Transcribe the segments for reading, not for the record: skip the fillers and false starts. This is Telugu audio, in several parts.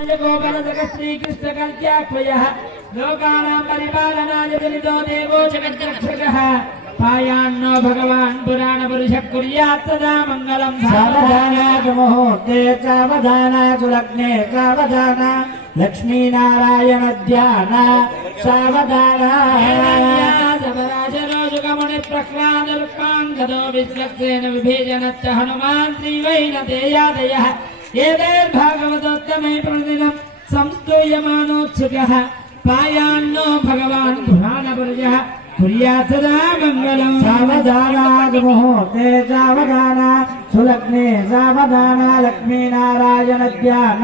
श्रीकृष्णकल्क्याक्वयः लोकानां परिपालनाय जनितो देवो जगद्रक्षकः पायान्नो भगवान् पुराणपुरुषः कुर्यात् सदा मङ्गलम् सावधानातु मुहूर्ते सावधानातु लग्ने सावधाना लक्ष्मीनारायण ध्यान सावधाना प्रह्लादरुक्माङ्गदो विश्वक्सेन विभेजनश्च हनुमान् श्रीवैनतेयादयः एतैर्भागवतोत्तमे प्रतिदिनं संस्तूयमानोत्सुकः पायान्नो भगवान् पुराणपुरुषः कुर्यात् सदा मङ्गलम् सावधानातु मुहूर्ते सावधाना सुलग्ने सावधाना लक्ष्मीनारायण ध्यान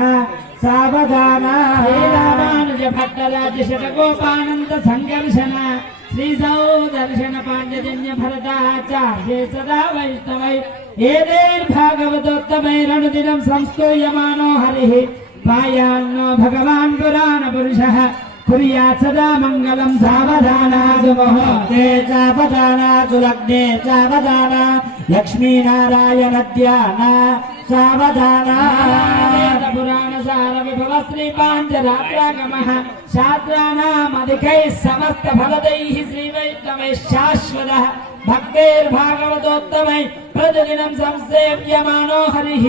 सावधाना श्रीरामानुज भट्टराज शतकोपानन्द संघर्षण श्री सौदर्शन पाण्ड्यजन्य भरताचार्ये सदा वैष्णवै एतैर्भागवतोत्तमैरनुदिनं संस्तूयमानो हरिः पायान्नो भगवान् पुराणपुरुषः कुर्यात् सदा मङ्गलम् सावधानातु मुहूर्ते सावधानातु लग्ने सावधाना लक्ष्मीनारायण ध्यान सावधाना पुराणसार विभव श्रीपाञ्चरात्रागमः शास्त्राणामधिकैः समस्तफलदैः श्रीवैष्णवैः शाश्वतः भक्तैर्भागवतोत्तमै प्रतिदिनं संसेव्यमानो हरिः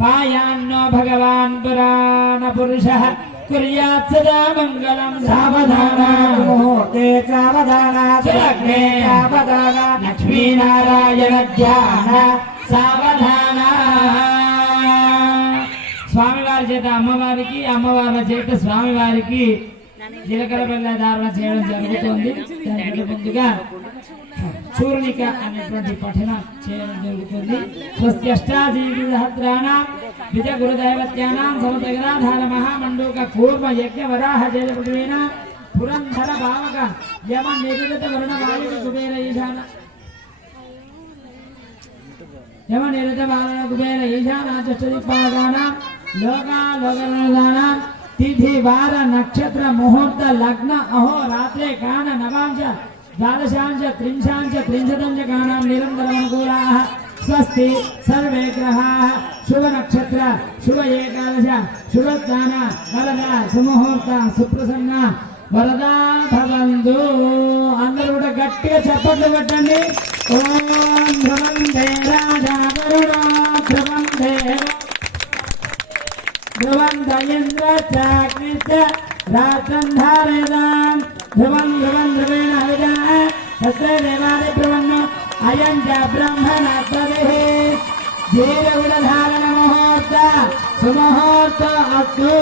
पायान्नो भगवान् पुराणपुरुषः कुर्यात् सदा मङ्गलम् सावधाना मुहूर्ते सावधाना लग्ने सावधाना लक्ष्मीनारायण ध्यान सावधाना స్వామివారి చేత అమ్మవారికి అమ్మవారి చేత స్వామివారికి జీలకర్ర బెల్ల ధారణ చేయడం జరుగుతుంది. దానికి ముందుగా చూర్ణిక అనేటువంటి పఠన చేయడం జరుగుతుంది. స్వస్త్యష్టాదీసహస్రాణాం విజ గురుదైవత్యానాం సమతగ్రాధార మహామండూక కూర్మ యజ్ఞ వరాహ జయపృథ్వీనా పురంధర భావక యమ నిరుత వరుణ వాయు కుబేర ఈశాన యమ నిరుత వాయు కుబేర ఈశాన చతుర్పాదానాం लोकालोकनानां तिथि वार नक्षत्र मुहूर्त लग्न अहोरात्रे कान नवांश द्वादशांश त्रिंशांश त्रिंशतंश कानां निरन्तरमनुकूलाः स्वस्ति सर्वे ग्रहाः शुभ नक्षत्र शुभ एकादश शुभ स्नान वरदा सुमुहूर्त सुप्रसन्न वरदा भवन्तु అందరూ కూడా గట్టిగా చప్పట్లు కొట్టండి. ఓం ధ్రువందే రాజా వరుణో ధ్రువందే ध्रुवं इंद्र चाग्निश्च रात्रं धारयताम् ध्रुवं ध्रुवं ध्रुवेण हविषः तस्य देवानि ब्रुवन् अयं च ब्रह्मणस्पतिः जीवगुणधारण मुहूर्त सुमुहूर्त अस्तु।